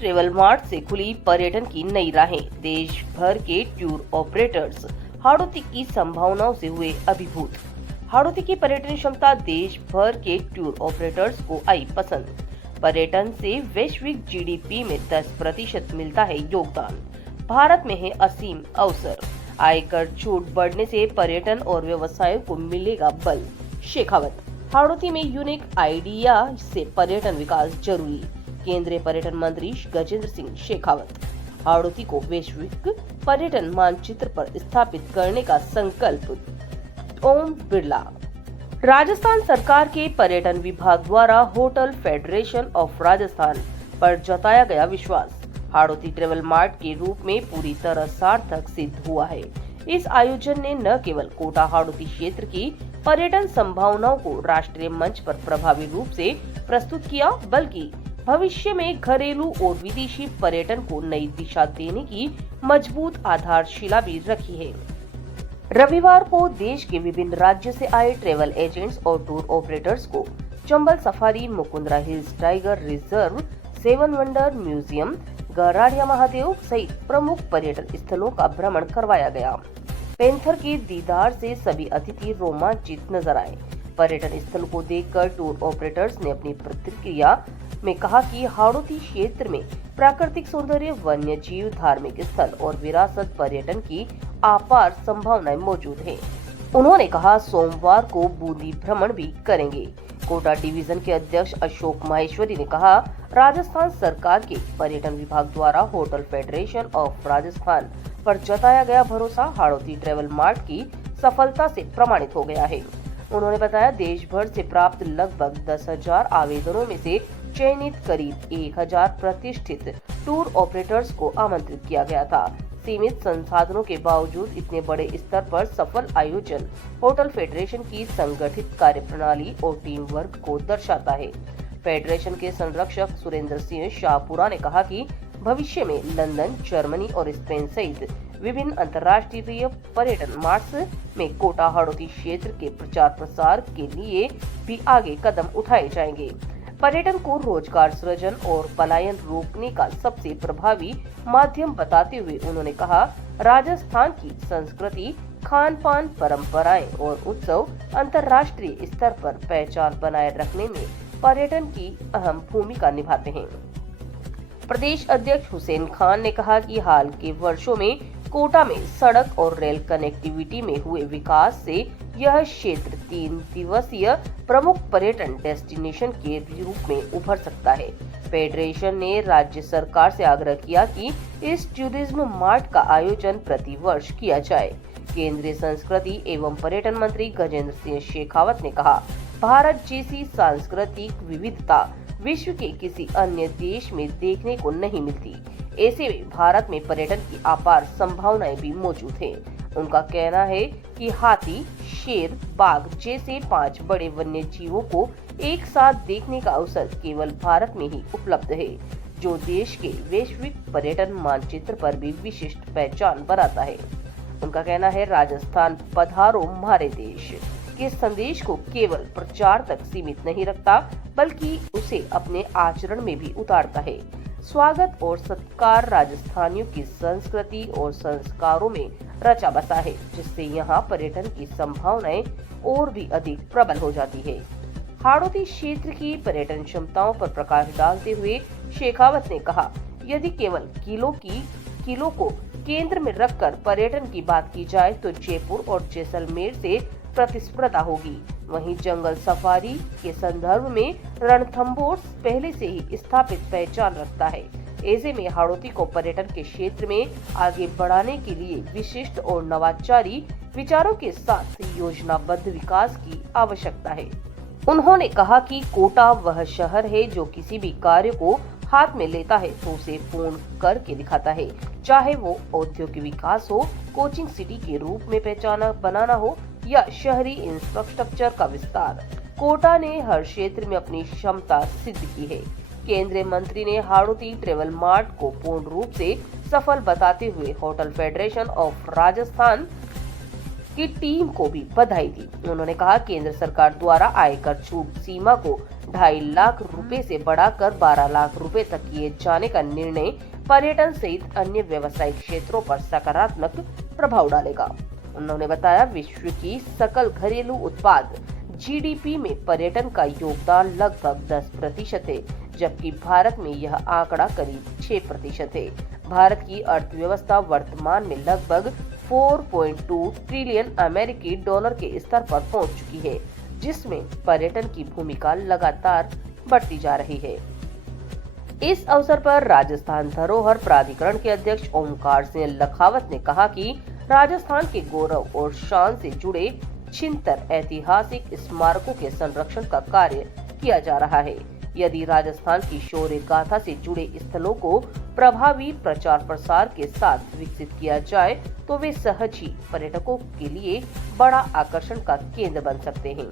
Travel mart से खुली पर्यटन की नई राहें। देश भर के टूर ऑपरेटर्स हाड़ौती की संभावनाओं से हुए अभिभूत। हाड़ौती की पर्यटन क्षमता देश भर के टूर ऑपरेटर्स को आई पसंद। पर्यटन से वैश्विक जीडीपी में 10% मिलता है योगदान। भारत में है असीम अवसर। आयकर छूट बढ़ने से पर्यटन और व्यवसायों को मिलेगा बल। शेखावत। हाड़ौती में यूनिक आइडिया से पर्यटन विकास जरूरी। केंद्रीय पर्यटन मंत्री गजेंद्र सिंह शेखावत। हाड़ौती को वैश्विक पर्यटन मानचित्र पर स्थापित करने का संकल्प। ओम बिरला। राजस्थान सरकार के पर्यटन विभाग द्वारा होटल फेडरेशन ऑफ राजस्थान पर जताया गया विश्वास हाड़ौती ट्रेवल मार्ट के रूप में पूरी तरह सार्थक सिद्ध हुआ है। इस आयोजन ने न केवल कोटा हाड़ौती क्षेत्र की पर्यटन संभावनाओं को राष्ट्रीय मंच पर प्रभावी रूप से प्रस्तुत किया, बल्कि भविष्य में घरेलू और विदेशी पर्यटन को नई दिशा देने की मजबूत आधारशिला भी रखी है। रविवार को देश के विभिन्न राज्यों से आए ट्रैवल एजेंट्स और टूर ऑपरेटर्स को Chambal safari, Mukundra hills tiger reserve, seven wonder museum, Garadia Mahadev सहित प्रमुख पर्यटन स्थलों का भ्रमण करवाया गया। पेंथर के दीदार से सभी अतिथि रोमांचित नजर आए। पर्यटन स्थल को देखकर टूर ऑपरेटर्स ने अपनी प्रतिक्रिया में कहा कि हाड़ौती क्षेत्र में प्राकृतिक सौंदर्य, वन्य जीव, धार्मिक स्थल और विरासत पर्यटन की अपार संभावनाएं मौजूद हैं। उन्होंने कहा सोमवार को बूंदी भ्रमण भी करेंगे। कोटा डिवीजन के अध्यक्ष अशोक माहेश्वरी ने कहा, राजस्थान सरकार के पर्यटन विभाग द्वारा होटल फेडरेशन ऑफ राजस्थान पर जताया गया भरोसा हाड़ौती ट्रेवल मार्ट की सफलता से प्रमाणित हो गया है। उन्होंने बताया, देश भर से प्राप्त लगभग 10,000 आवेदनों में से चयनित करीब 1,000 प्रतिष्ठित टूर ऑपरेटर्स को आमंत्रित किया गया था। सीमित संसाधनों के बावजूद इतने बड़े स्तर पर सफल आयोजन होटल फेडरेशन की संगठित कार्यप्रणाली और टीम वर्क को दर्शाता है। फेडरेशन के संरक्षक सुरेंद्र सिंह शाहपुरा ने कहा कि भविष्य में लंदन, जर्मनी और स्पेन सहित विभिन्न अंतर्राष्ट्रीय पर्यटन मार्ट्स में कोटा हाड़ौती क्षेत्र के प्रचार प्रसार के लिए भी आगे कदम उठाए जाएंगे। पर्यटन को रोजगार सृजन और पलायन रोकने का सबसे प्रभावी माध्यम बताते हुए उन्होंने कहा, राजस्थान की संस्कृति, खान पान, परंपराएं और उत्सव अंतर्राष्ट्रीय स्तर पर पहचान बनाए रखने में पर्यटन की अहम भूमिका निभाते हैं। प्रदेश अध्यक्ष हुसैन खान ने कहा कि हाल के वर्षों में कोटा में सड़क और रेल कनेक्टिविटी में हुए विकास से यह क्षेत्र 3 दिवसीय प्रमुख पर्यटन डेस्टिनेशन के रूप में उभर सकता है। फेडरेशन ने राज्य सरकार से आग्रह किया कि इस टूरिज्म मार्ट का आयोजन प्रति वर्ष किया जाए। केंद्रीय संस्कृति एवं पर्यटन मंत्री गजेंद्र सिंह शेखावत ने कहा, भारत जैसी सांस्कृतिक विविधता विश्व के किसी अन्य देश में देखने को नहीं मिलती। ऐसे में भारत में पर्यटन की अपार संभावनाएं भी मौजूद हैं। उनका कहना है कि हाथी, शेर, बाघ जैसे 5 बड़े वन्य जीवों को एक साथ देखने का अवसर केवल भारत में ही उपलब्ध है, जो देश के वैश्विक पर्यटन मानचित्र पर भी विशिष्ट पहचान बनाता है। उनका कहना है, राजस्थान पधारो हमारे देश के संदेश को केवल प्रचार तक सीमित नहीं रखता, बल्कि उसे अपने आचरण में भी उतारता है। स्वागत और सत्कार राजस्थानियों की संस्कृति और संस्कारों में रचा बसा है, जिससे यहाँ पर्यटन की संभावनाएं और भी अधिक प्रबल हो जाती है। हाड़ौती क्षेत्र की पर्यटन क्षमताओं पर प्रकाश डालते हुए शेखावत ने कहा, यदि केवल किलो को केंद्र में रखकर पर्यटन की बात की जाए तो जयपुर और जैसलमेर से प्रतिस्पर्धा होगी। वहीं जंगल सफारी के संदर्भ में रणथंभौर पहले से ही स्थापित पहचान रखता है। ऐसे में हाड़ौती को पर्यटन के क्षेत्र में आगे बढ़ाने के लिए विशिष्ट और नवाचारी विचारों के साथ योजनाबद्ध विकास की आवश्यकता है। उन्होंने कहा कि कोटा वह शहर है जो किसी भी कार्य को हाथ में लेता है तो उसे पूर्ण करके दिखाता है, चाहे वो औद्योगिक विकास हो, कोचिंग सिटी के रूप में पहचान बनाना हो या शहरी इंफ्रास्ट्रक्चर का विस्तार। कोटा ने हर क्षेत्र में अपनी क्षमता सिद्ध की है। केंद्रीय मंत्री ने हाड़ौती ट्रेवल मार्ट को पूर्ण रूप से सफल बताते हुए होटल फेडरेशन ऑफ राजस्थान की टीम को भी बधाई दी। उन्होंने कहा केंद्र सरकार द्वारा आयकर छूट सीमा को 2.5 लाख रुपए से बढ़ाकर 12 लाख रुपए तक किए जाने का निर्णय पर्यटन सहित अन्य व्यवसायिक क्षेत्रों पर सकारात्मक प्रभाव डालेगा। उन्होंने बताया विश्व की सकल घरेलू उत्पाद जीडीपी में पर्यटन का योगदान लगभग 10% है, जबकि भारत में यह आंकड़ा करीब 6% है। भारत की अर्थव्यवस्था वर्तमान में लगभग 4.2 ट्रिलियन अमेरिकी डॉलर के स्तर पर पहुंच चुकी है, जिसमें पर्यटन की भूमिका लगातार बढ़ती जा रही है। इस अवसर पर राजस्थान धरोहर प्राधिकरण के अध्यक्ष ओमकार सिंह लखावत ने कहा कि राजस्थान के गौरव और शान से जुड़े 76 ऐतिहासिक स्मारकों के संरक्षण का कार्य किया जा रहा है। यदि राजस्थान की शौर्य गाथा से जुड़े स्थलों को प्रभावी प्रचार प्रसार के साथ विकसित किया जाए तो वे सहज ही पर्यटकों के लिए बड़ा आकर्षण का केंद्र बन सकते हैं।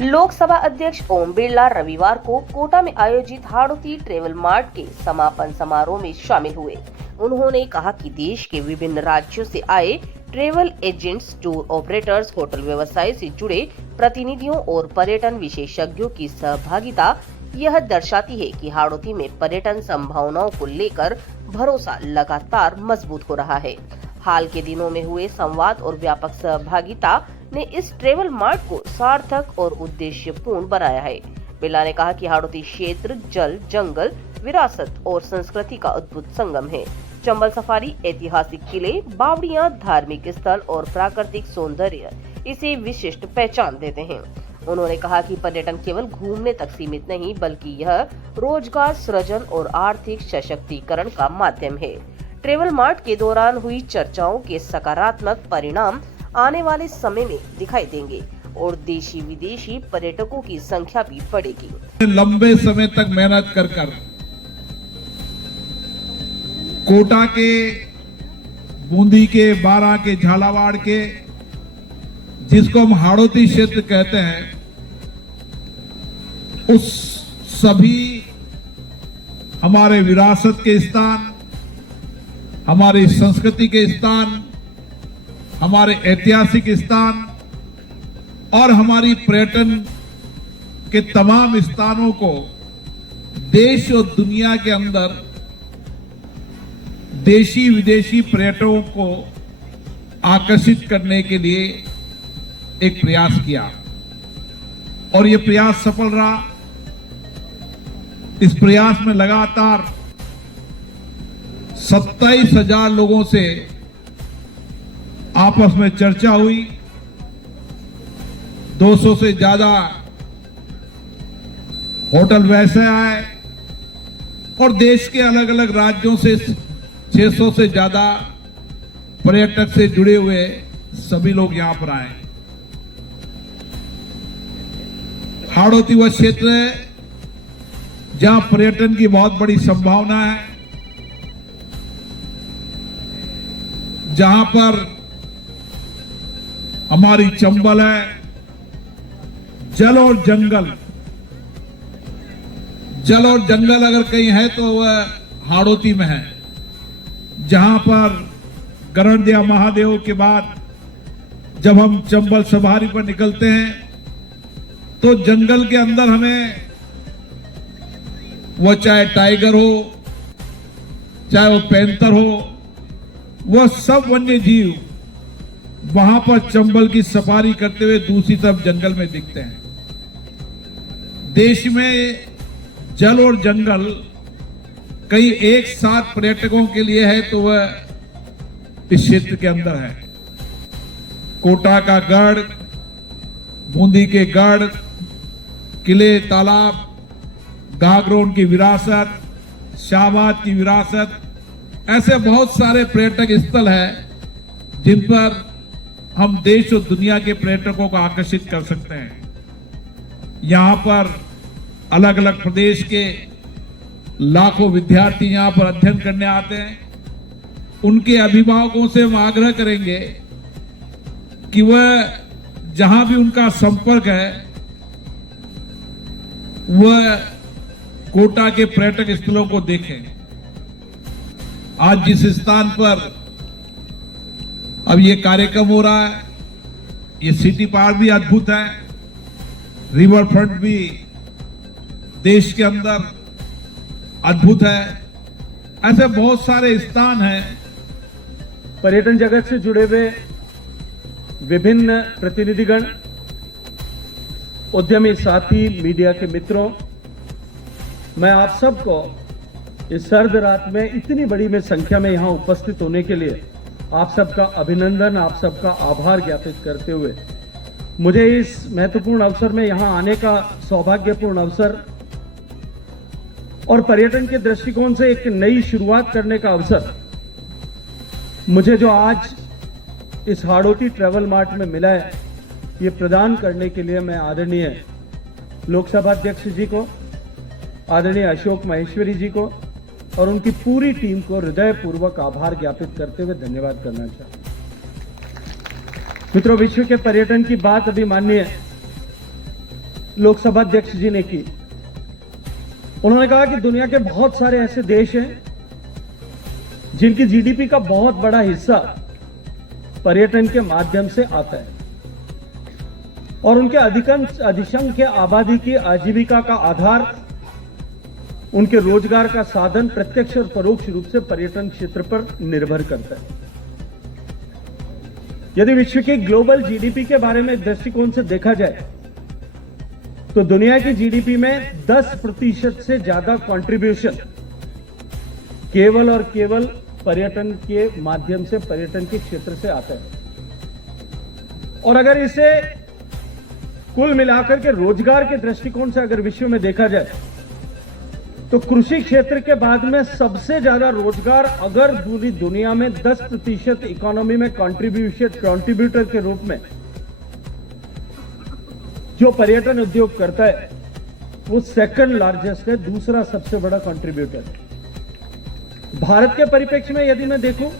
लोकसभा अध्यक्ष ओम बिरला रविवार को कोटा में आयोजित हाड़ौती ट्रेवल मार्ट के समापन समारोह में शामिल हुए। उन्होंने कहा कि देश के विभिन्न राज्यों से आए travel agents, tour operators, hotel व्यवसाय से जुड़े प्रतिनिधियों और पर्यटन विशेषज्ञों की सहभागिता यह दर्शाती है कि हाड़ौती में पर्यटन संभावनाओं को लेकर भरोसा लगातार मजबूत हो रहा है। हाल के दिनों में हुए संवाद और व्यापक सहभागिता ने इस ट्रेवल मार्ट को सार्थक और उद्देश्यपूर्ण बनाया है। बिरला ने कहा कि हाड़ौती क्षेत्र जल, जंगल, विरासत और संस्कृति का अद्भुत संगम है। चंबल सफारी, ऐतिहासिक किले, बावड़ियां, धार्मिक स्थल और प्राकृतिक सौंदर्य इसे विशिष्ट पहचान देते हैं। उन्होंने कहा कि पर्यटन केवल घूमने तक सीमित नहीं, बल्कि यह रोजगार सृजन और आर्थिक सशक्तिकरण का माध्यम है। ट्रेवल मार्ट के दौरान हुई चर्चाओं के सकारात्मक परिणाम आने वाले समय में दिखाई देंगे और देशी विदेशी पर्यटकों की संख्या भी बढ़ेगी। लंबे समय तक मेहनत कर कोटा के, बूंदी के, बारां के, झालावाड़ के, जिसको हम हाड़ौती क्षेत्र कहते हैं, उस सभी हमारे विरासत के स्थान, हमारी संस्कृति के स्थान, हमारे ऐतिहासिक स्थान और हमारी पर्यटन के तमाम स्थानों को देश और दुनिया के अंदर देशी विदेशी पर्यटकों को आकर्षित करने के लिए एक प्रयास किया और ये प्रयास सफल रहा। इस प्रयास में लगातार 27,000 लोगों से आपस में चर्चा हुई, 200 से ज्यादा होटल व्यवसाय आए और देश के अलग अलग राज्यों से 600 से ज्यादा पर्यटक से जुड़े हुए सभी लोग यहां पर आए। हाड़ौती वह क्षेत्र है जहां पर्यटन की बहुत बड़ी संभावना है, जहां पर हमारी चंबल है, जल और जंगल अगर कहीं है तो वह हाड़ौती में है, जहां पर गरणदिया महादेव के बाद जब हम चंबल सवारी पर निकलते हैं तो जंगल के अंदर हमें वो चाहे टाइगर हो, चाहे वो पैंथर हो, वह सब वन्य जीव वहां पर चंबल की सफारी करते हुए दूसरी तरफ जंगल में दिखते हैं। देश में जल और जंगल कहीं एक साथ पर्यटकों के लिए है तो वह इस क्षेत्र के अंदर है। कोटा का गढ़, बूंदी के गढ़, किले, तालाब, गागरोन की विरासत, शाहबाद की विरासत, ऐसे बहुत सारे पर्यटक स्थल हैं जिन पर हम देश और दुनिया के पर्यटकों को आकर्षित कर सकते हैं। यहां पर अलग अलग प्रदेश के लाखों विद्यार्थी यहां पर अध्ययन करने आते हैं। उनके अभिभावकों से हम आग्रह करेंगे कि वह जहां भी उनका संपर्क है वह कोटा के पर्यटक स्थलों को देखें। आज जिस स्थान पर अब ये कार्यक्रम हो रहा है ये सिटी पार्क भी अद्भुत है, रिवर फ्रंट भी देश के अंदर अद्भुत है। ऐसे बहुत सारे स्थान हैं। पर्यटन जगत से जुड़े हुए विभिन्न प्रतिनिधिगण, उद्यमी साथी, मीडिया के मित्रों, मैं आप सबको इस सर्द रात में इतनी बड़ी में संख्या में यहां उपस्थित होने के लिए आप सबका अभिनंदन, आप सबका आभार ज्ञापित करते हुए मुझे इस महत्वपूर्ण अवसर में यहां आने का सौभाग्यपूर्ण अवसर और पर्यटन के दृष्टिकोण से एक नई शुरुआत करने का अवसर मुझे जो आज इस हाड़ौती ट्रैवल मार्ट में मिला है, ये प्रदान करने के लिए मैं आदरणीय लोकसभा अध्यक्ष जी को, आदरणीय अशोक माहेश्वरी जी को और उनकी पूरी टीम को हृदयपूर्वक आभार ज्ञापित करते हुए धन्यवाद करना चाहता हूं। मित्रों, विश्व के पर्यटन की बात अभी माननीय लोकसभा अध्यक्ष जी ने की। उन्होंने कहा कि दुनिया के बहुत सारे ऐसे देश हैं जिनकी जीडीपी का बहुत बड़ा हिस्सा पर्यटन के माध्यम से आता है और उनके अधिसंख्य आबादी की आजीविका का आधार, उनके रोजगार का साधन प्रत्यक्ष और परोक्ष रूप से पर्यटन क्षेत्र पर निर्भर करता है। यदि विश्व की ग्लोबल जीडीपी के बारे में दृष्टिकोण से देखा जाए तो दुनिया की जीडीपी में 10% से ज्यादा कंट्रीब्यूशन केवल और केवल पर्यटन के माध्यम से, पर्यटन के क्षेत्र से आता है। और अगर इसे कुल मिलाकर के रोजगार के दृष्टिकोण से अगर विश्व में देखा जाए तो कृषि क्षेत्र के बाद में सबसे ज्यादा रोजगार अगर पूरी दुनिया में 10% इकोनॉमी में कंट्रीब्यूटर के रूप में जो पर्यटन उद्योग करता है, वो सेकंड लार्जेस्ट है, दूसरा सबसे बड़ा कंट्रीब्यूटर है। भारत के परिप्रेक्ष्य में यदि मैं देखूं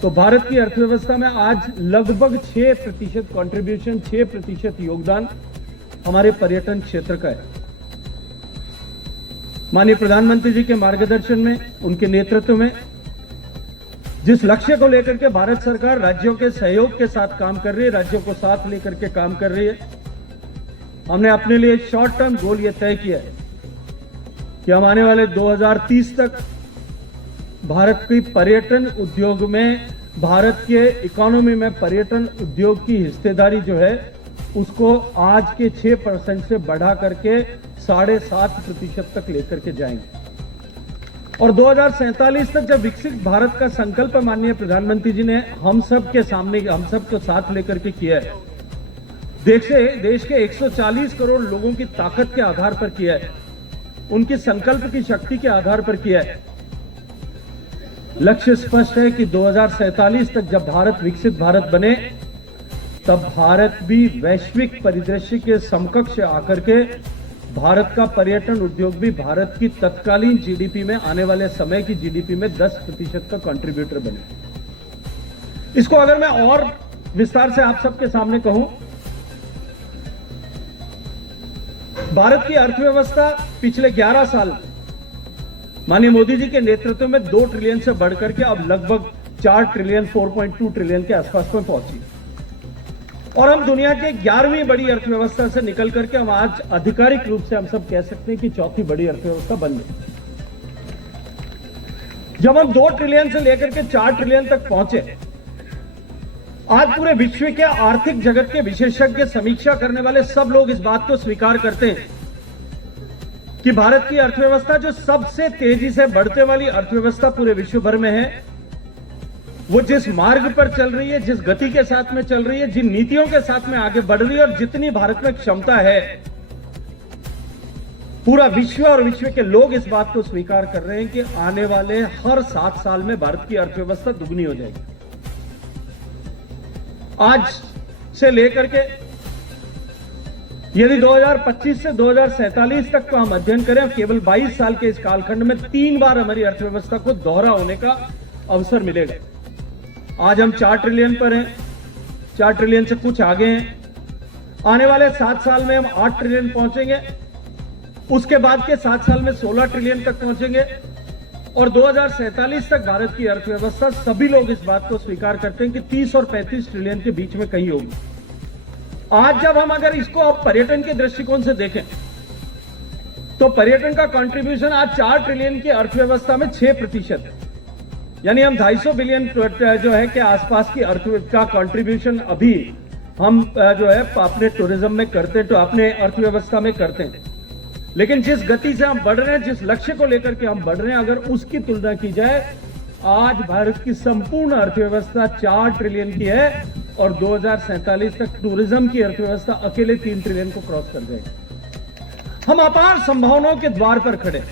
तो भारत की अर्थव्यवस्था में आज लगभग 6% कंट्रीब्यूशन, 6% योगदान हमारे पर्यटन क्षेत्र का है। माननीय प्रधानमंत्री जी के मार्गदर्शन में, उनके नेतृत्व में जिस लक्ष्य को लेकर के भारत सरकार राज्यों के सहयोग के साथ काम कर रही है, राज्यों को साथ लेकर के काम कर रही है, हमने अपने लिए शॉर्ट टर्म गोल यह तय किया है कि हम आने वाले 2030 तक भारत की पर्यटन उद्योग में, भारत के इकोनॉमी में पर्यटन उद्योग की हिस्सेदारी जो है उसको आज के 6% से बढ़ा करके 7.5% तक लेकर के जाएंगे। और 2047 तक जब विकसित भारत का संकल्प माननीय प्रधानमंत्री जी ने हम सब के सामने, हम सब को साथ लेकर के किया है, देश के 140 करोड़ लोगों की ताकत के आधार पर किया है, उनकी संकल्प की शक्ति के आधार पर किया है। लक्ष्य स्पष्ट है कि 2047 तक जब भारत विकसित भारत बने तब भारत भी वैश्विक परिदृश्य के समकक्ष आकर के भारत का पर्यटन उद्योग भी भारत की तत्कालीन जीडीपी में, आने वाले समय की जीडीपी में 10% का कंट्रीब्यूटर बने। इसको अगर मैं और विस्तार से आप सबके सामने कहूं, भारत की अर्थव्यवस्था पिछले 11 साल माननीय मोदी जी के नेतृत्व में 2 ट्रिलियन से बढ़कर के अब लगभग 4 ट्रिलियन, 4.2 ट्रिलियन के आसपास में पहुंची और हम दुनिया के 11वीं बड़ी अर्थव्यवस्था से निकल करके हम आज आधिकारिक रूप से हम सब कह सकते हैं कि 4थी बड़ी अर्थव्यवस्था बन गई। जब हम 2 ट्रिलियन से लेकर के 4 ट्रिलियन तक पहुंचे, आज पूरे विश्व के आर्थिक जगत के विशेषज्ञ, समीक्षा करने वाले सब लोग इस बात को स्वीकार करते हैं कि भारत की अर्थव्यवस्था जो सबसे तेजी से बढ़ते वाली अर्थव्यवस्था पूरे विश्व भर में है, वो जिस मार्ग पर चल रही है, जिस गति के साथ में चल रही है, जिन नीतियों के साथ में आगे बढ़ रही है और जितनी भारत में क्षमता है, पूरा विश्व और विश्व के लोग इस बात को स्वीकार कर रहे हैं कि आने वाले हर 7 साल में भारत की अर्थव्यवस्था दुगनी हो जाएगी। आज से लेकर के यदि 2025 से 2047 तक को हम अध्ययन करें, केवल 22 साल के इस कालखंड में 3 बार हमारी अर्थव्यवस्था को दोहरा होने का अवसर मिलेगा। आज हम 4 ट्रिलियन पर हैं, 4 ट्रिलियन से कुछ आगे हैं। आने वाले 7 साल में हम 8 ट्रिलियन पहुंचेंगे, उसके बाद के 7 साल में 16 ट्रिलियन तक पहुंचेंगे और 2047 तक भारत की अर्थव्यवस्था, सभी लोग इस बात को स्वीकार करते हैं कि 30 और 35 ट्रिलियन के बीच में कहीं होगी। आज जब हम अगर इसको अब पर्यटन के दृष्टिकोण से देखें तो पर्यटन का कंट्रीब्यूशन आज 4 ट्रिलियन की अर्थव्यवस्था में 6% है, यानी हम 250 बिलियन जो है के आसपास की अर्थव्यवस्था का कंट्रीब्यूशन अभी हम जो है अपने टूरिज्म में करते हैं, तो अपने अर्थव्यवस्था में करते हैं। लेकिन जिस गति से हम बढ़ रहे हैं, जिस लक्ष्य को लेकर के हम बढ़ रहे हैं, अगर उसकी तुलना की जाए, आज भारत की संपूर्ण अर्थव्यवस्था 4 ट्रिलियन की है और 2047 तक टूरिज्म की अर्थव्यवस्था अकेले 3 ट्रिलियन को क्रॉस कर जाएगी। हम अपार संभावनाओं के द्वार पर खड़े।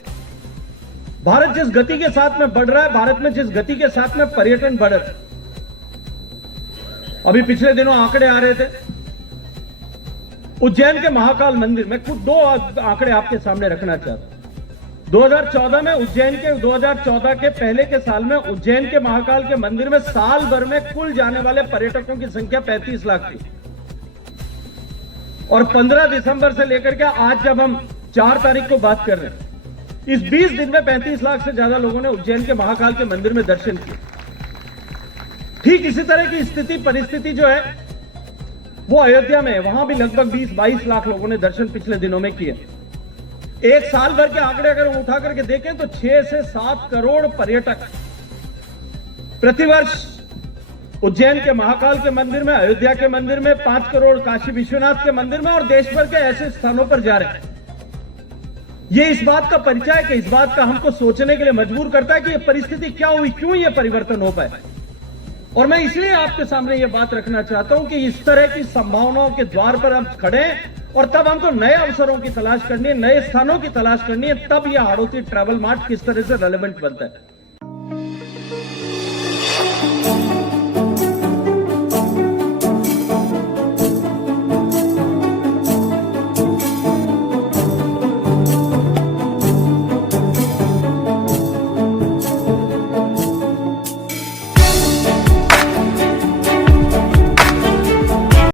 भारत जिस गति के साथ में बढ़ रहा है, भारत में जिस गति के साथ में पर्यटन बढ़ रहा है, अभी पिछले दिनों आंकड़े आ रहे थे उज्जैन के महाकाल मंदिर में। कुछ 2 आंकड़े आपके सामने रखना चाहता हूं। 2014 में उज्जैन के 2014 के पहले के साल में उज्जैन के महाकाल के मंदिर में साल भर में कुल जाने वाले पर्यटकों की संख्या 35 लाख थी और 15 दिसंबर से लेकर के आज जब हम 4 तारीख को बात कर रहे हैं, इस 20 दिन में 35 लाख से ज्यादा लोगों ने उज्जैन के महाकाल के मंदिर में दर्शन किए। ठीक इसी तरह की स्थिति परिस्थिति जो है वो अयोध्या में है, वहां भी लगभग 20-22 लाख लोगों ने दर्शन पिछले दिनों में किए। एक साल भर के आंकड़े अगर उठा करके देखें तो 6 से 7 करोड़ पर्यटक प्रतिवर्ष उज्जैन के महाकाल के मंदिर में, अयोध्या के मंदिर में, 5 करोड़ काशी विश्वनाथ के मंदिर में और देश भर के ऐसे स्थानों पर जा रहे हैं। ये इस बात का परिचय है कि इस बात का हमको सोचने के लिए मजबूर करता है कि ये परिस्थिति क्या हुई, क्यों ये परिवर्तन हो पाए। और मैं इसलिए आपके सामने ये बात रखना चाहता हूं कि इस तरह की संभावनाओं के द्वार पर हम खड़े हैं और तब हमको नए अवसरों की तलाश करनी है, नए स्थानों की तलाश करनी है, तब यह हाड़ौती ट्रैवल मार्ट किस तरह से रेलेवेंट बनता है।